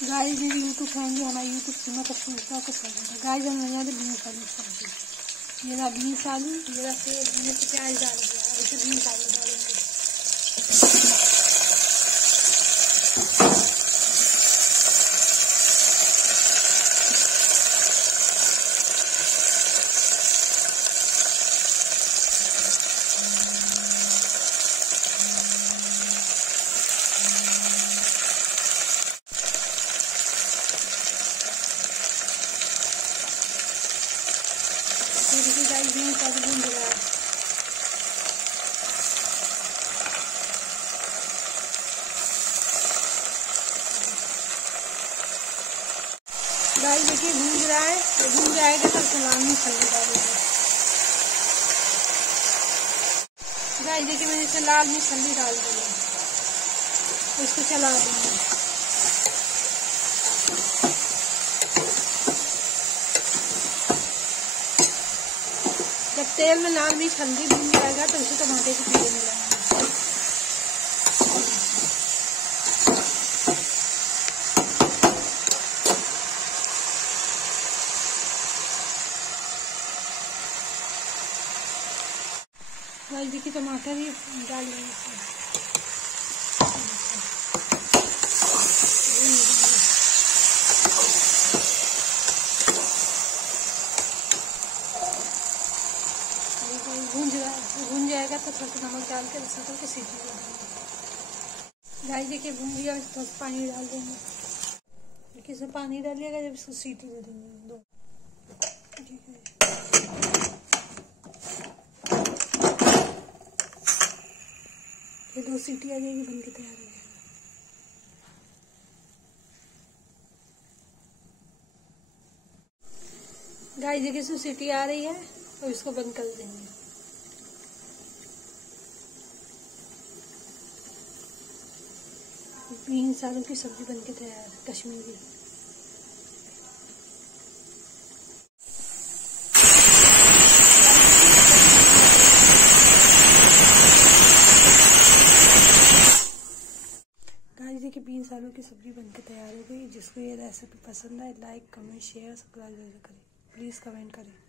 Guys मेरी YouTube family हमारी YouTube channel को सब्सक्राइब कर सकते। गाइस हम यहाँ पे बीन्स आलू सब्जी, ये रहा बीन्स आलू, ये रहा प्याज डाल दिया, इसे बीन्स आलू डालेंगे। गाइस बीन्स आलू भून रहा है। गाइस देखिए भून रहा है, तो भून जाएगा तो लाल मिर्च हल्दी डालेंगे। गाइस देखिए मैंने इसे लाल मिर्च हल्दी डाल दी है, तो इसको चला देंगे। जब तेल में लाल मिर्च हल्दी भून जाएगा तो उसे टमाटे के पीले मिलाएंगे। गाइस देखिए टमाटर ही डाल देंगे इसमें। भून जाएगा तो थोड़ा सा नमक डाल के रसा करके सीटी दे देंगे। गाइस देखिए भून गया, थोड़ा सा पानी डाल देंगे। देखिए इसमें पानी डालिएगा, जब इसको सीटी दे देंगे दो। ठीक है, फिर 2 सीटी आ जाएगी, बन के तैयार हो जाएगा। गाइस देखिए इसमें सीटी आ रही है, तो इसको बंद कर देंगे। बीन्स आलू की सब्जी बनके तैयार है, कश्मीरी। गाइस देखिए बीन्स आलू की सब्जी बनके तैयार हो गई। जिसको ये रेसिपी पसंद आए लाइक कमेंट शेयर सब्सक्राइब करें, प्लीज़ कमेंट करें।